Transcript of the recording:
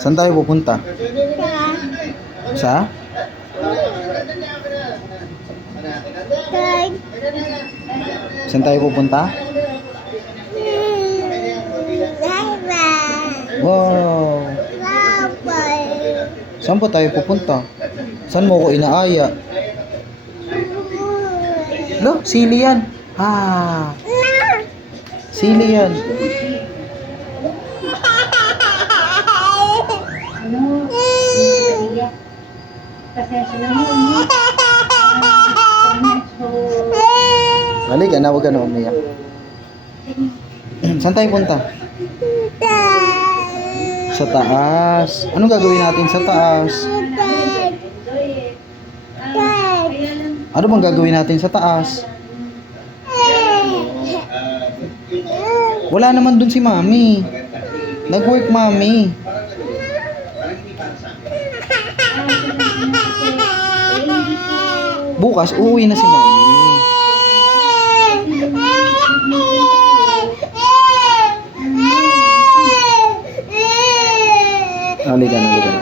Saan tayo pupunta? Sa? Saan tayo pupunta? Wow! Saan po tayo pupunta? Saan mo ko inaaya? Lo, sili yan. Ah, sili yan. Balik ka na, huwag ka na umiyak. Saan tayo punta? Sa taas. Anong gagawin natin sa taas? Ano bang gagawin natin sa taas? Wala naman dun si Mami. Nag-work Mami. Bukas uuwi na si Mami. Halika na, halika na.